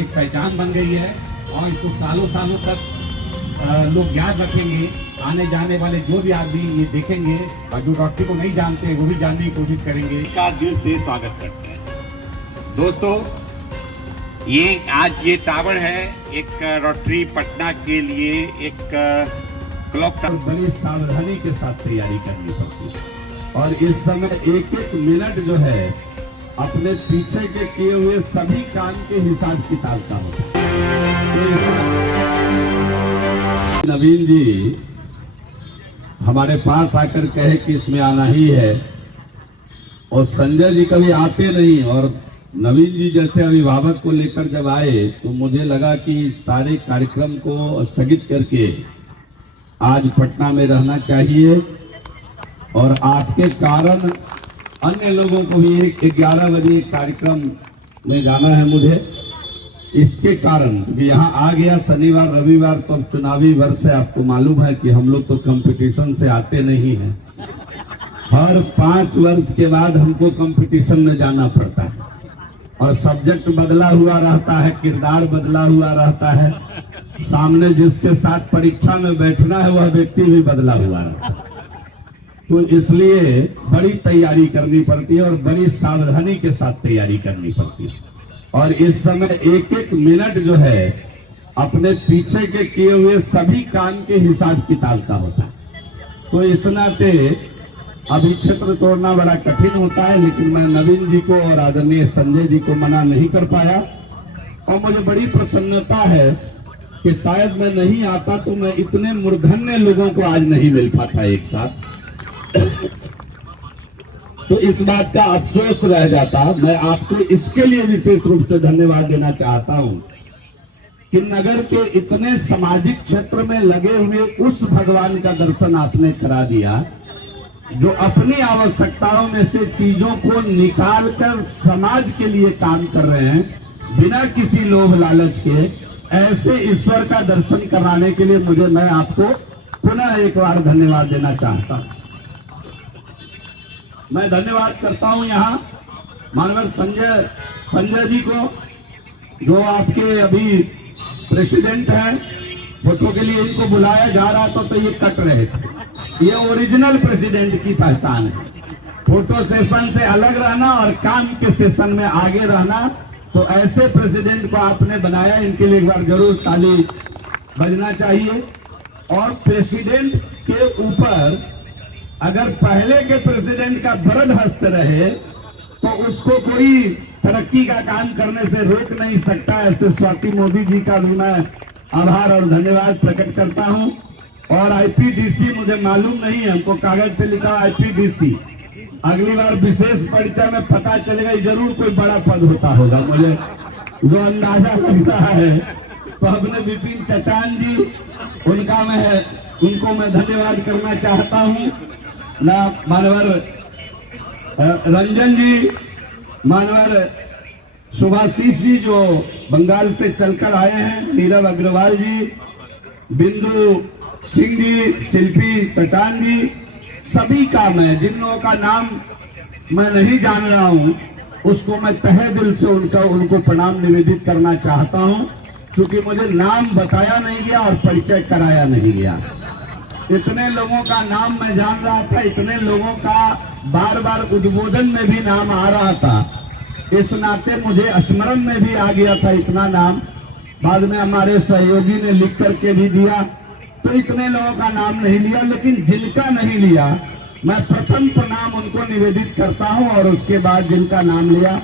की एक पहचान बन गई है और इसको सालों सालों तक लोग याद रखेंगे। आने जाने वाले जो भी आदमी ये देखेंगे और जो रोटरी को नहीं जानते वो भी जानने की कोशिश करेंगे। का दिल से स्वागत करते हैं। दोस्तों, ये आज ये टावर है एक रोटरी पटना के लिए एक क्लॉक टावर। बड़ी सावधानी के साथ तैयारी करनी पड़ती है और इस समय एक एक मिनट जो है अपने पीछे के किए हुए सभी काम के हिसाब किताब का होता है। नवीन जी हमारे पास आकर कहे कि इसमें आना ही है और संजय जी कभी आते नहीं, और नवीन जी जैसे अभिभावक को लेकर जब आए तो मुझे लगा कि सारे कार्यक्रम को स्थगित करके आज पटना में रहना चाहिए और आपके कारण अन्य लोगों को भी 11 बजे कार्यक्रम में जाना है मुझे। इसके कारण यहाँ आ गया शनिवार रविवार, तो अब चुनावी वर्ष है, आपको मालूम है कि हम लोग तो कंपटीशन से आते नहीं हैं। हर 5 वर्ष के बाद हमको कंपटीशन में जाना पड़ता है और सब्जेक्ट बदला हुआ रहता है, किरदार बदला हुआ रहता है, सामने जिसके साथ परीक्षा में बैठना है वह व्यक्ति भी बदला हुआ रहता है। तो इसलिए बड़ी तैयारी करनी पड़ती है और बड़ी सावधानी के साथ तैयारी करनी पड़ती है और इस समय एक एक मिनट जो है अपने पीछे के किए हुए सभी काम के हिसाब किताब का होता है। तो इस नाते अभी क्षेत्र तोड़ना बड़ा कठिन होता है, लेकिन मैं नवीन जी को और आदरणीय संजय जी को मना नहीं कर पाया और मुझे बड़ी प्रसन्नता है कि शायद मैं नहीं आता तो मैं इतने मूर्धन्य लोगों को आज नहीं मिल पाता एक साथ। तो इस बात का अफसोस रह जाता। मैं आपको इसके लिए विशेष रूप से धन्यवाद देना चाहता हूं कि नगर के इतने सामाजिक क्षेत्र में लगे हुए उस भगवान का दर्शन आपने करा दिया जो अपनी आवश्यकताओं में से चीजों को निकालकर समाज के लिए काम कर रहे हैं बिना किसी लोभ लालच के। ऐसे ईश्वर का दर्शन कराने के लिए मैं आपको पुनः एक बार धन्यवाद देना चाहता हूं। मैं धन्यवाद करता हूं यहाँ मानवर संजय जी को, जो आपके अभी प्रेसिडेंट हैं। फोटो के लिए इनको बुलाया जा रहा था तो ये कट रहे थे। ये ओरिजिनल प्रेसिडेंट की पहचान है, फोटो सेशन से अलग रहना और काम के सेशन में आगे रहना। तो ऐसे प्रेसिडेंट को आपने बनाया, इनके लिए एक बार जरूर ताली बजना चाहिए। और प्रेसिडेंट के ऊपर अगर पहले के प्रेसिडेंट का बरद हस्त रहे तो उसको कोई तरक्की का काम करने से रोक नहीं सकता। ऐसे स्वाति मोदी जी का भी मैं आभार और धन्यवाद प्रकट करता हूं। और आईपीडीसी मुझे मालूम नहीं है, हमको कागज पे लिखा आईपीडीसी, अगली बार विशेष परीक्षा में पता चलेगा जरूर कोई बड़ा पद होता होगा, मुझे जो अंदाजा लगता है। तो अपने विपिन चचान जी उनको मैं धन्यवाद करना चाहता हूं। ना मानवर रंजन जी, मानवर सुभाषीष जी जो बंगाल से चलकर आए हैं, नीरव अग्रवाल जी, बिंदु सिंह जी, शिल्पी चचान जी, सभी का मैं जिन लोगों का नाम मैं नहीं जान रहा हूं उसको मैं तहे दिल से उनको प्रणाम निवेदित करना चाहता हूं, क्योंकि मुझे नाम बताया नहीं गया और परिचय कराया नहीं गया। इतने लोगों का नाम मैं जान रहा था, इतने लोगों का बार बार उद्बोधन में भी नाम आ रहा था, इस नाते मुझे स्मरण में भी आ गया था इतना नाम। बाद में हमारे सहयोगी ने लिख करके भी दिया, तो इतने लोगों का नाम नहीं लिया, लेकिन जिनका नहीं लिया मैं प्रथम प्रणाम उनको निवेदित करता हूं और उसके बाद जिनका नाम लिया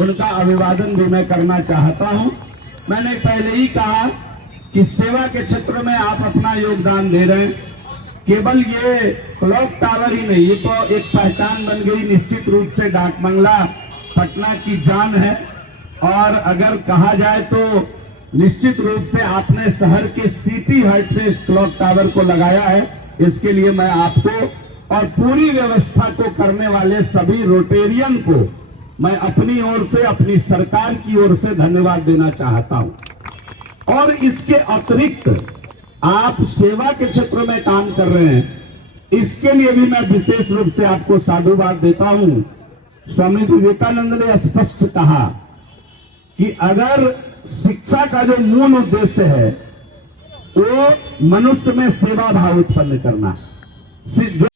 उनका अभिवादन भी मैं करना चाहता हूं। मैंने पहले ही कहा कि सेवा के क्षेत्र में आप अपना योगदान दे रहे हैं। केवल ये क्लॉक टावर ही नहीं, ये तो एक पहचान बन गई। निश्चित रूप से डाक बंगला पटना की जान है और अगर कहा जाए तो निश्चित रूप से आपने शहर के सिटी हार्ट पे इस क्लॉक टावर को लगाया है। इसके लिए मैं आपको और पूरी व्यवस्था को करने वाले सभी रोटेरियन को मैं अपनी ओर से, अपनी सरकार की ओर से धन्यवाद देना चाहता हूं। और इसके अतिरिक्त आप सेवा के क्षेत्र में काम कर रहे हैं, इसके लिए भी मैं विशेष रूप से आपको साधुवाद देता हूं। स्वामी विवेकानंद ने स्पष्ट कहा कि अगर शिक्षा का जो मूल उद्देश्य है वो मनुष्य में सेवा भाव उत्पन्न करना। जो